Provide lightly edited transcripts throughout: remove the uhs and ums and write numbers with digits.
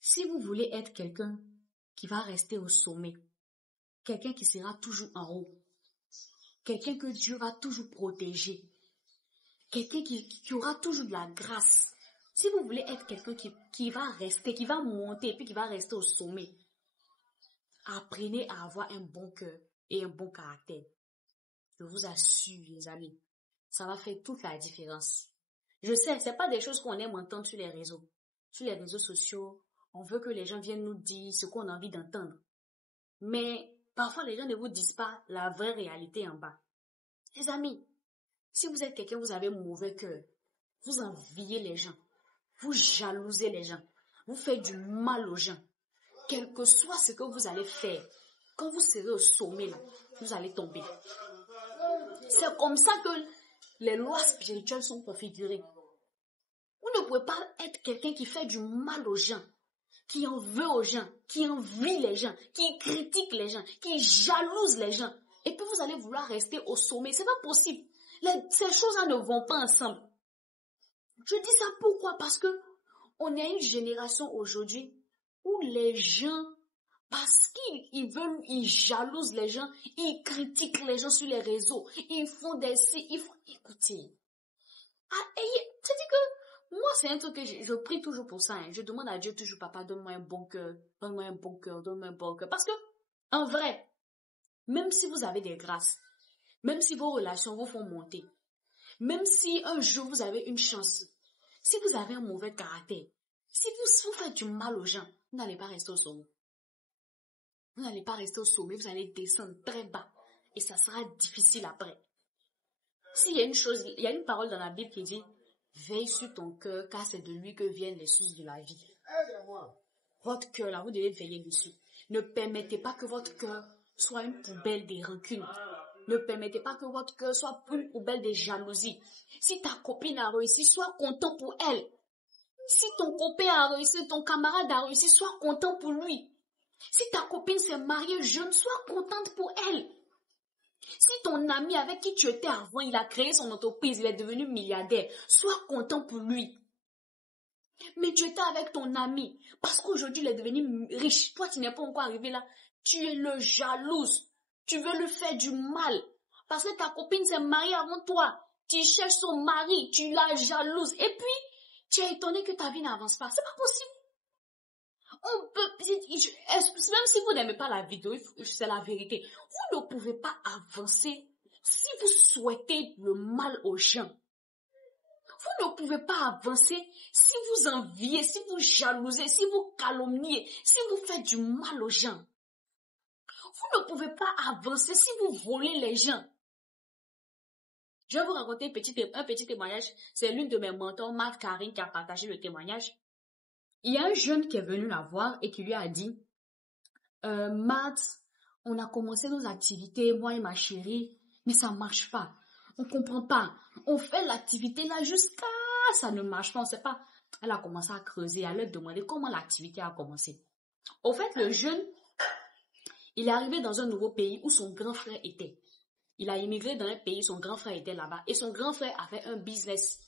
Si vous voulez être quelqu'un qui va rester au sommet, quelqu'un qui sera toujours en haut, quelqu'un que Dieu va toujours protéger, quelqu'un qui aura toujours de la grâce. Si vous voulez être quelqu'un qui va rester, qui va monter, puis qui va rester au sommet, apprenez à avoir un bon cœur et un bon caractère. Je vous assure, les amis, ça va faire toute la différence. Je sais, c'est pas des choses qu'on aime entendre sur les réseaux. Sur les réseaux sociaux, on veut que les gens viennent nous dire ce qu'on a envie d'entendre. Mais parfois, les gens ne vous disent pas la vraie réalité en bas. Les amis, si vous êtes quelqu'un, vous avez un mauvais cœur, vous enviez les gens, vous jalousez les gens, vous faites du mal aux gens, quel que soit ce que vous allez faire, quand vous serez au sommet, là, vous allez tomber. C'est comme ça que les lois spirituelles sont configurées. Vous ne pouvez pas être quelqu'un qui fait du mal aux gens, qui en veut aux gens, qui envie les gens, qui critique les gens, qui jalouse les gens. Et puis vous allez vouloir rester au sommet. C'est pas possible. Ces choses-là ne vont pas ensemble. Je dis ça pourquoi? Parce que on est une génération aujourd'hui où les gens, parce ils jalousent les gens, ils critiquent les gens sur les réseaux, ils font écoutez. C'est-à-dire que moi, c'est un truc que je prie toujours pour ça. Je demande à Dieu toujours, papa, donne-moi un bon cœur, donne-moi un bon cœur, donne-moi un bon cœur. Parce que, en vrai, même si vous avez des grâces, même si vos relations vous font monter, même si un jour vous avez une chance, si vous avez un mauvais caractère, si vous faites du mal aux gens, vous n'allez pas rester au sommet. Vous n'allez pas rester au sommet, vous allez descendre très bas. Et ça sera difficile après. S'il y a il y a une parole dans la Bible qui dit, veille sur ton cœur, car c'est de lui que viennent les sources de la vie. Votre cœur, là, vous devez veiller dessus. Ne permettez pas que votre cœur soit une poubelle des rancunes. Ne permettez pas que votre cœur soit une poubelle de jalousie. Si ta copine a réussi, sois content pour elle. Si ton copain a réussi, ton camarade a réussi, sois content pour lui. Si ta copine s'est mariée jeune, sois contente pour elle. Si ton ami avec qui tu étais avant, il a créé son entreprise, il est devenu milliardaire, sois content pour lui. Mais tu étais avec ton ami, parce qu'aujourd'hui il est devenu riche, toi tu n'es pas encore arrivé là, tu es le jalouse, tu veux lui faire du mal, parce que ta copine s'est mariée avant toi, tu cherches son mari, tu la jalouses, et puis tu es étonné que ta vie n'avance pas, c'est pas possible. On peut, même si vous n'aimez pas la vidéo, c'est la vérité, vous ne pouvez pas avancer si vous souhaitez le mal aux gens. Vous ne pouvez pas avancer si vous enviez, si vous jalousez, si vous calomniez, si vous faites du mal aux gens. Vous ne pouvez pas avancer si vous volez les gens. Je vais vous raconter un petit témoignage. C'est l'une de mes mentors, Marthe Karine, qui a partagé le témoignage. Il y a un jeune qui est venu la voir et qui lui a dit, Marthe, on a commencé nos activités, moi et ma chérie, mais ça ne marche pas. On ne comprend pas. On fait l'activité là jusqu'à ça ne marche pas. On ne sait pas. Elle a commencé à creuser, à leur demander comment l'activité a commencé. Au fait, le jeune, il est arrivé dans un nouveau pays où son grand frère était. Il a immigré dans un pays, son grand frère était là-bas. Et son grand frère avait un business.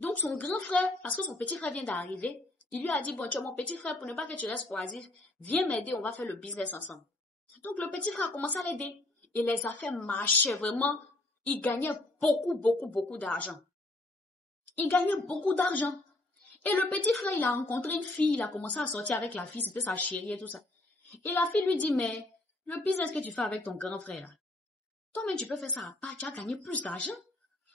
Donc son grand frère, parce que son petit frère vient d'arriver, il lui a dit, bon, tu es mon petit frère, pour ne pas que tu restes oisif, viens m'aider, on va faire le business ensemble. Donc le petit frère a commencé à l'aider. Et les affaires marchaient vraiment. Il gagnait beaucoup d'argent. Il gagnait beaucoup d'argent. Et le petit frère, il a rencontré une fille, il a commencé à sortir avec la fille, c'était sa chérie et tout ça. Et la fille lui dit, mais le business que tu fais avec ton grand frère, là, toi-même tu peux faire ça à part, tu as gagné plus d'argent.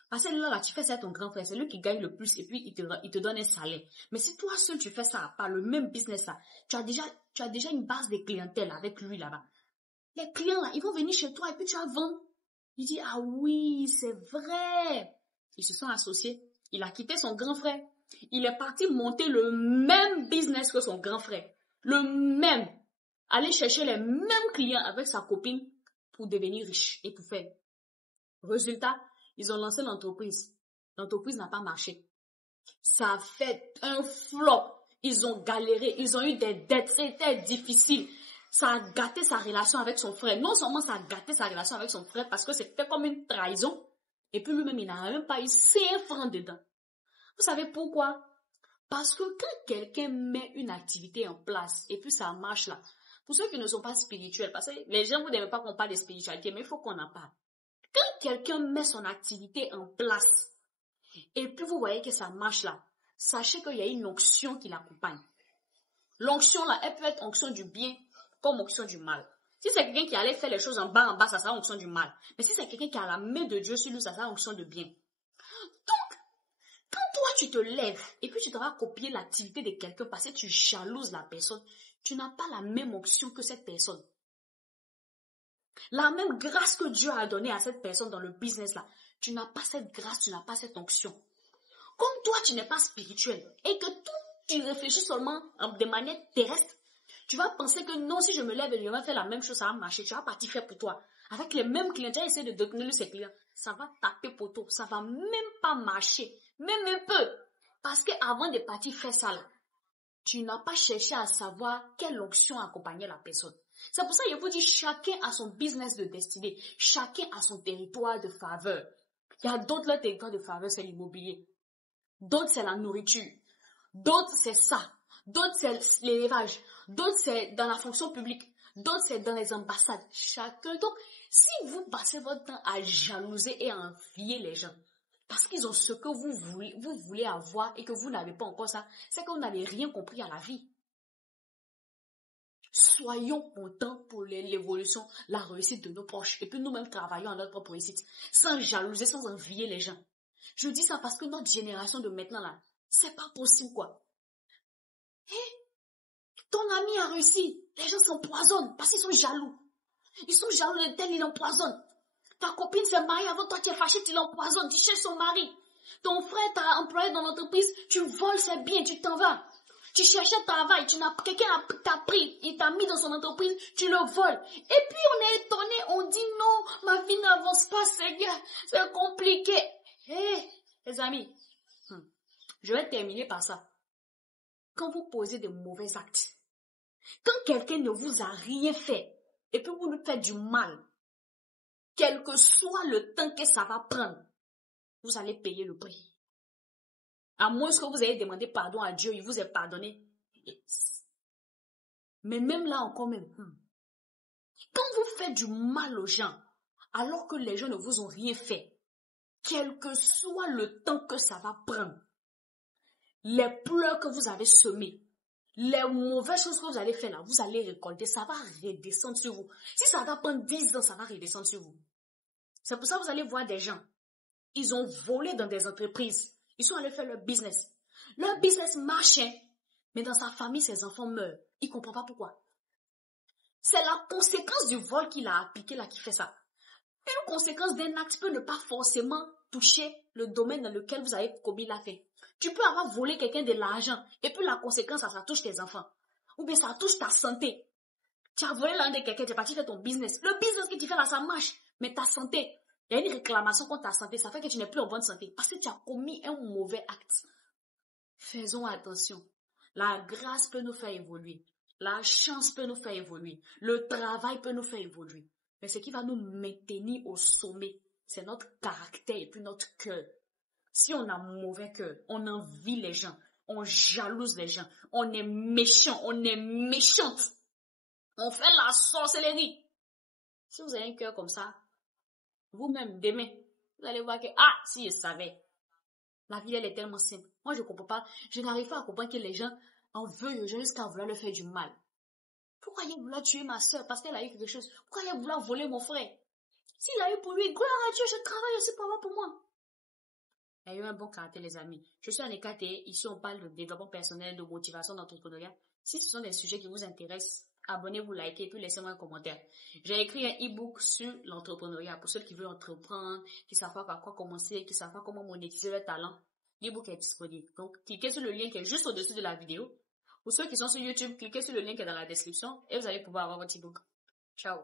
Parce que là, tu fais ça à ton grand frère, c'est lui qui gagne le plus et puis il te donne un salaire. Mais si toi seul tu fais ça à part, le même business là, tu as déjà une base de clientèle avec lui là-bas. Les clients là, ils vont venir chez toi et puis tu vas vendre. Il dit, ah oui, c'est vrai. Ils se sont associés. Il a quitté son grand frère. Il est parti monter le même business que son grand frère. Le même. Aller chercher les mêmes clients avec sa copine pour devenir riche et pour faire. Résultat, ils ont lancé l'entreprise. L'entreprise n'a pas marché. Ça a fait un flop. Ils ont galéré. Ils ont eu des dettes. C'était difficile. Ça a gâté sa relation avec son frère. Non seulement ça a gâté sa relation avec son frère parce que c'était comme une trahison. Et puis lui-même, il n'a même pas eu 5 francs dedans. Vous savez pourquoi? Parce que quand quelqu'un met une activité en place et puis ça marche là, pour ceux qui ne sont pas spirituels, parce que les gens vous n'aimez pas qu'on parle de spiritualité, mais il faut qu'on en parle. Quand quelqu'un met son activité en place et puis vous voyez que ça marche là, sachez qu'il y a une onction qui l'accompagne. L'onction là, elle peut être onction du bien comme onction du mal. Si c'est quelqu'un qui allait faire les choses en bas, ça sera onction du mal. Mais si c'est quelqu'un qui a la main de Dieu sur lui, ça sera onction de bien. Donc, quand toi tu te lèves et puis tu te vas copier l'activité de quelqu'un parce que tu jalouses la personne, tu n'as pas la même onction que cette personne. La même grâce que Dieu a donnée à cette personne dans le business là, tu n'as pas cette grâce, tu n'as pas cette onction. Comme toi tu n'es pas spirituel et que tu réfléchis seulement de manière terrestre, tu vas penser que non, si je me lève et je vais faire la même chose, ça va marcher. Tu vas partir faire pour toi. Avec les mêmes clients, tu vas essayer de donner ses clients. Ça va taper poteau. Ça va même pas marcher. Même un peu. Parce qu'avant de partir faire ça, là, tu n'as pas cherché à savoir quelle onction accompagnait la personne. C'est pour ça qu'il faut dire chacun a son business de destinée. Chacun a son territoire de faveur. Il y a d'autres, leur territoire de faveur, c'est l'immobilier. D'autres, c'est la nourriture. D'autres, c'est ça. D'autres, c'est l'élevage. D'autres, c'est dans la fonction publique. D'autres, c'est dans les ambassades. Chacun. Donc, si vous passez votre temps à jalouser et à envier les gens, parce qu'ils ont ce que vous voulez avoir et que vous n'avez pas encore ça, c'est que vous n'avez rien compris à la vie. Soyons contents pour l'évolution, la réussite de nos proches. Et puis nous-mêmes travaillons à notre propre réussite. Sans jalouser, sans envier les gens. Je dis ça parce que notre génération de maintenant là, c'est pas possible quoi. Ton ami a réussi, les gens s'empoisonnent parce qu'ils sont jaloux. Ils sont jaloux de tel, il l'empoisonne. Ta copine s'est mariée avant toi, tu es fâché, tu l'empoisonnes, tu cherches son mari. Ton frère t'a employé dans l'entreprise, tu voles ses biens, tu t'en vas. Tu cherchais travail, quelqu'un t'a pris, il t'a mis dans son entreprise, tu le voles. Et puis on est étonné, on dit non, ma vie n'avance pas, Seigneur, c'est compliqué. Hé, les amis, je vais terminer par ça. Quand vous posez de mauvais actes, quand quelqu'un ne vous a rien fait, et puis vous lui faites du mal, quel que soit le temps que ça va prendre, vous allez payer le prix. À moins que vous ayez demandé pardon à Dieu, il vous ait pardonné. Yes. Mais même là encore même, quand vous faites du mal aux gens, alors que les gens ne vous ont rien fait, quel que soit le temps que ça va prendre, les pleurs que vous avez semés, les mauvaises choses que vous allez faire là, vous allez récolter, ça va redescendre sur vous. Si ça va prendre 10 ans, ça va redescendre sur vous. C'est pour ça que vous allez voir des gens, ils ont volé dans des entreprises, ils sont allés faire leur business. Leur business marchait, mais dans sa famille, ses enfants meurent. Il ne comprend pas pourquoi. C'est la conséquence du vol qu'il a appliqué là qui fait ça. Une conséquence d'un acte peut ne pas forcément toucher le domaine dans lequel vous avez commis l'affaire. Tu peux avoir volé quelqu'un de l'argent et puis la conséquence, ça touche tes enfants. Ou bien ça touche ta santé. Tu as volé l'argent de quelqu'un, tu es parti faire ton business. Le business que tu fais là, ça marche. Mais ta santé, il y a une réclamation contre ta santé. Ça fait que tu n'es plus en bonne santé parce que tu as commis un mauvais acte. Faisons attention. La grâce peut nous faire évoluer. La chance peut nous faire évoluer. Le travail peut nous faire évoluer. Mais ce qui va nous maintenir au sommet, c'est notre caractère et puis notre cœur. Si on a un mauvais cœur, on envie les gens, on jalouse les gens, on est méchant, on est méchante, on fait la sorcellerie. Si vous avez un cœur comme ça, vous-même, demain, vous allez voir que, si je savais, la vie, elle est tellement simple. Moi, je ne comprends pas, je n'arrive pas à comprendre que les gens en veulent aux gens jusqu'à vouloir leur faire du mal. Pourquoi il a voulu tuer ma soeur parce qu'elle a eu quelque chose? Pourquoi il a voulu voler mon frère? S'il a eu pour lui, gloire à Dieu, je travaille aussi pour avoir pour moi. Ayez un bon caractère, les amis. Je suis en EKT. Ici, on parle de développement personnel, de motivation, d'entrepreneuriat. Si ce sont des sujets qui vous intéressent, abonnez-vous, likez, puis laissez-moi un commentaire. J'ai écrit un e-book sur l'entrepreneuriat pour ceux qui veulent entreprendre, qui savent pas par quoi commencer, qui savent pas comment monétiser leur talent. L'e-book est disponible. Donc, cliquez sur le lien qui est juste au-dessus de la vidéo. Pour ceux qui sont sur YouTube, cliquez sur le lien qui est dans la description et vous allez pouvoir avoir votre e-book. Ciao.